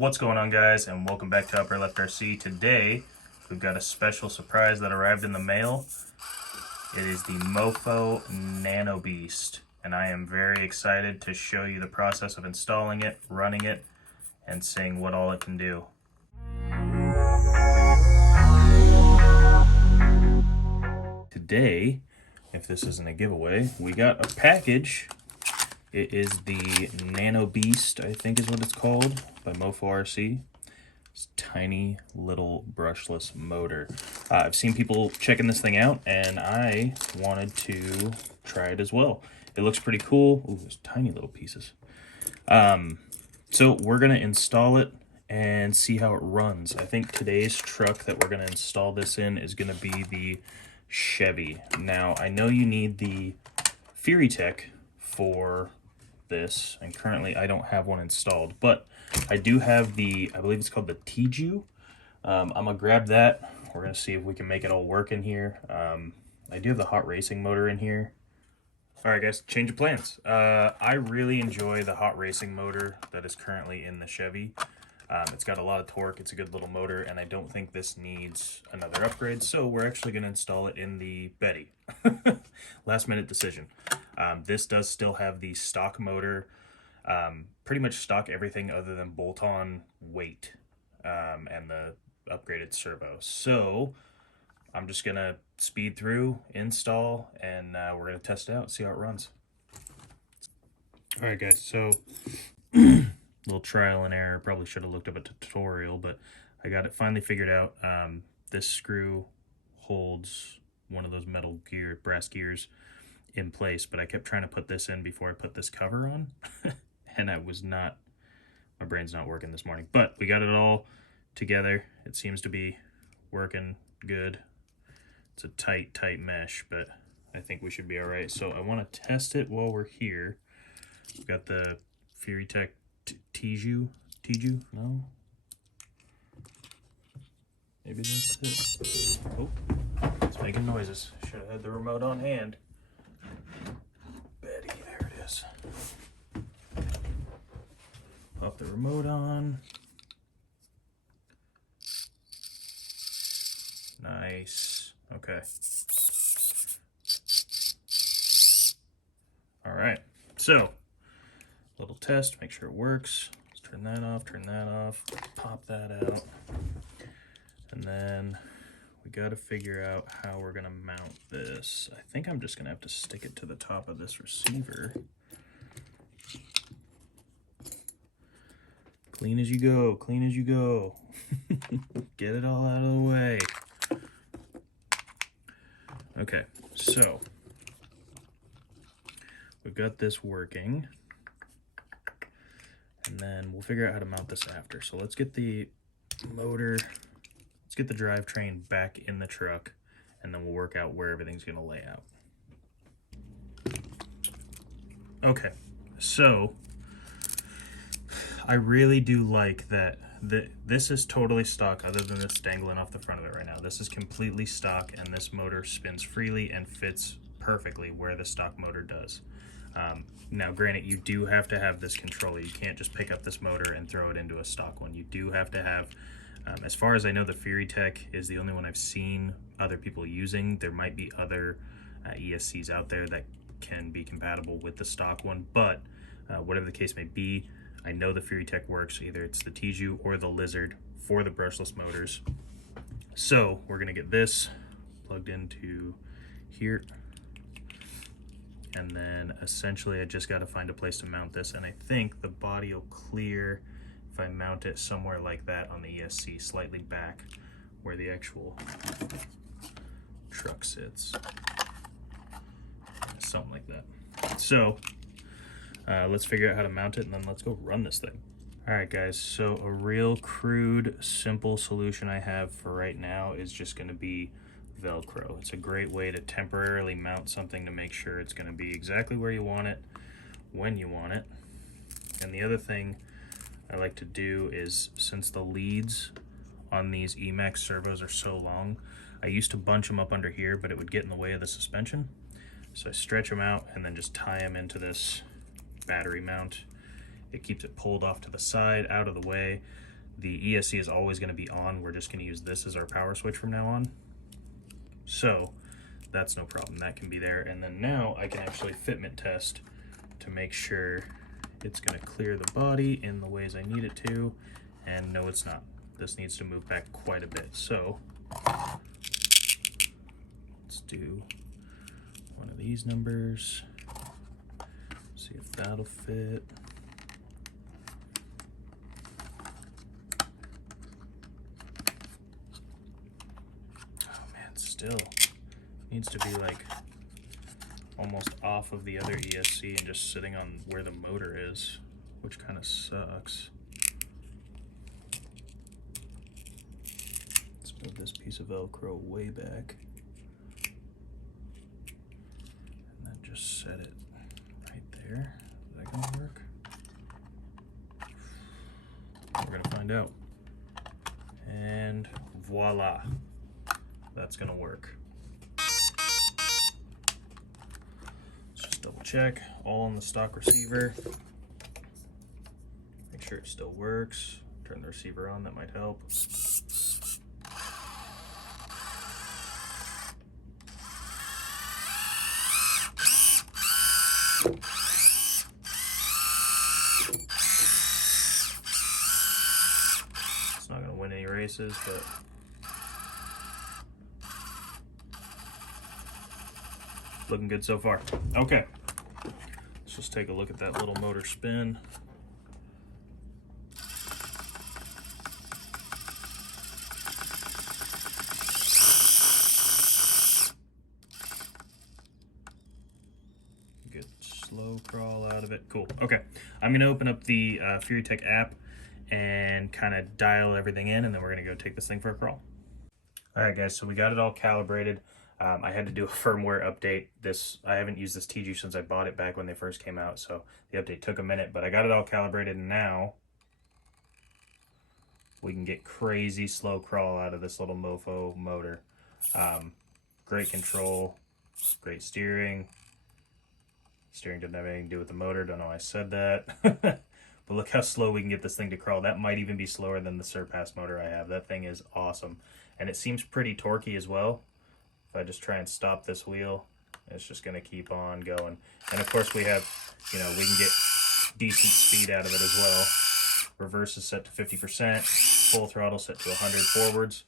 What's going on, guys, and welcome back to Upper Left RC. Today we've got a special surprise that arrived in the mail. It is the MoFo Nano Beast, and I am very excited to show you the process of installing it, running it, and seeing what all it can do. Today, if this isn't a giveaway, we got a package. It is the Nano Beast, I think is what it's called, by MoFo RC. It's a tiny little brushless motor. I've seen people checking this thing out, and I wanted to try it as well. It looks pretty cool. Ooh, there's tiny little pieces. So we're going to install it and see how it runs. I think today's truck that we're going to install this in is going to be the Chevy. Now, I know you need the FuryTech for this, and currently I don't have one installed, but I do have the, I believe it's called the Tiju. I'm gonna grab that. We're gonna see if we can make it all work in here. I do have the hot racing motor in here. All right, guys, change of plans. I really enjoy the hot racing motor that is currently in the Chevy. It's got a lot of torque, it's a good little motor, and I don't think this needs another upgrade, so we're actually gonna install it in the Betty. Last minute decision. This does still have the stock motor, pretty much stock everything other than bolt-on weight, and the upgraded servo. So I'm just gonna speed through, install, and we're gonna test it out, see how it runs. All right, guys, so little trial and error. Probably should have looked up a tutorial, but I got it finally figured out. This screw holds one of those metal brass gears in place, but I kept trying to put this in before I put this cover on and my brain's not working this morning, but we got it all together. It seems to be working good. It's a tight mesh, but I think we should be all right. So I want to test it while we're here. We've got the FuryTech Tiju, no? Maybe that's it. Oh, it's making noises. Should have had the remote on hand. Betty, there it is. Pop the remote on. Nice. Okay. All right. So, little test, make sure it works. Let's turn that off, pop that out. And then we got to figure out how we're going to mount this. I think I'm just going to have to stick it to the top of this receiver. Clean as you go, clean as you go. Get it all out of the way. Okay, so we've got this working. And then we'll figure out how to mount this after. So let's get the motor, let's get the drivetrain back in the truck, and then we'll work out where everything's gonna lay out. Okay, so I really do like that this is totally stock other than this dangling off the front of it right now. This is completely stock, and this motor spins freely and fits perfectly where the stock motor does. Now, granted, you do have to have this controller. You can't just pick up this motor and throw it into a stock one. You do have to have, as far as I know, the FuryTech is the only one I've seen other people using. There might be other ESCs out there that can be compatible with the stock one, but whatever the case may be, I know the FuryTech works. Either it's the Tiju or the Lizard for the brushless motors. So we're gonna get this plugged into here. And then essentially I just got to find a place to mount this, and I think the body will clear if I mount it somewhere like that on the ESC, slightly back where the actual truck sits. Something like that. So let's figure out how to mount it, and then let's go run this thing. All right, guys, so a real crude, simple solution I have for right now is just going to be Velcro. It's a great way to temporarily mount something to make sure it's going to be exactly where you want it, when you want it. And the other thing I like to do is, since the leads on these Emax servos are so long, I used to bunch them up under here, but it would get in the way of the suspension. So I stretch them out and then just tie them into this battery mount. It keeps it pulled off to the side, out of the way. the ESC is always going to be on. We're just going to use this as our power switch from now on. So that's no problem. That can be there. And then now I can actually fitment test to make sure it's going to clear the body in the ways I need it to. And no, it's not. This needs to move back quite a bit. So let's do one of these numbers. See if that'll fit. Oh man, still needs to be like almost off of the other ESC and just sitting on where the motor is, which kind of sucks. Let's move this piece of Velcro way back and then just set it right there. Is that gonna work? We're gonna find out. And voila, that's gonna work. Double check, all on the stock receiver. Make sure it still works. Turn the receiver on, that might help. It's not gonna win any races, but looking good so far. Okay, let's just take a look at that little motor spin. Good slow crawl out of it. Cool. Okay, I'm gonna open up the FuryTech app and kind of dial everything in, and then we're gonna go take this thing for a crawl. All right, guys, so we got it all calibrated. I had to do a firmware update. I haven't used this TG since I bought it back when they first came out, so the update took a minute, but I got it all calibrated, and now we can get crazy slow crawl out of this little MoFo motor. Great control, great steering. Steering didn't have anything to do with the motor, don't know why I said that. But look how slow we can get this thing to crawl. That might even be slower than the Surpass motor I have. That thing is awesome. And it seems pretty torquey as well. If I just try and stop this wheel, it's just going to keep on going. And of course we have, we can get decent speed out of it as well. Reverse is set to 50%, full throttle set to 100 forwards.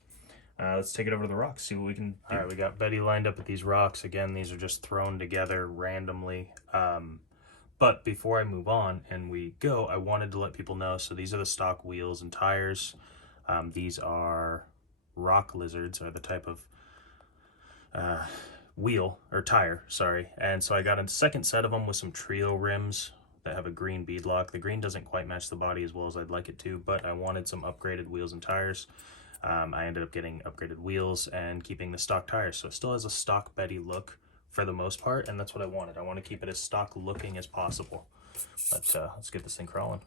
Let's take it over to the rocks, see what we can do. All right, we got Betty lined up at these rocks. Again, these are just thrown together randomly. But before I move on and we go, I wanted to let people know, so these are the stock wheels and tires. These are Rock Lizards, are the type of wheel or tire, sorry. And so I got a second set of them with some Trio rims that have a green beadlock. The green doesn't quite match the body as well as I'd like it to, but I wanted some upgraded wheels and tires. I ended up getting upgraded wheels and keeping the stock tires, so it still has a stock Betty look for the most part, and that's what I wanted. I want to keep it as stock looking as possible. But let's get this thing crawling.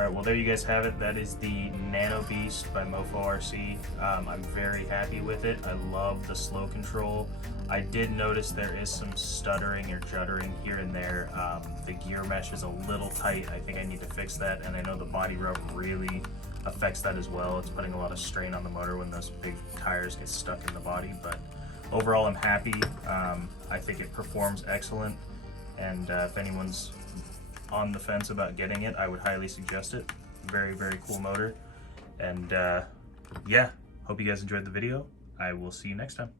Alright, well there you guys have it. That is the Nano Beast by MoFo RC. I'm very happy with it. I love the slow control. I did notice there is some stuttering or juddering here and there. The gear mesh is a little tight. I think I need to fix that, and I know the body rub really affects that as well. It's putting a lot of strain on the motor when those big tires get stuck in the body, but overall I'm happy. I think it performs excellent, and if anyone's on the fence about getting it, I would highly suggest it. Very, very cool motor. And yeah, hope you guys enjoyed the video. I will see you next time.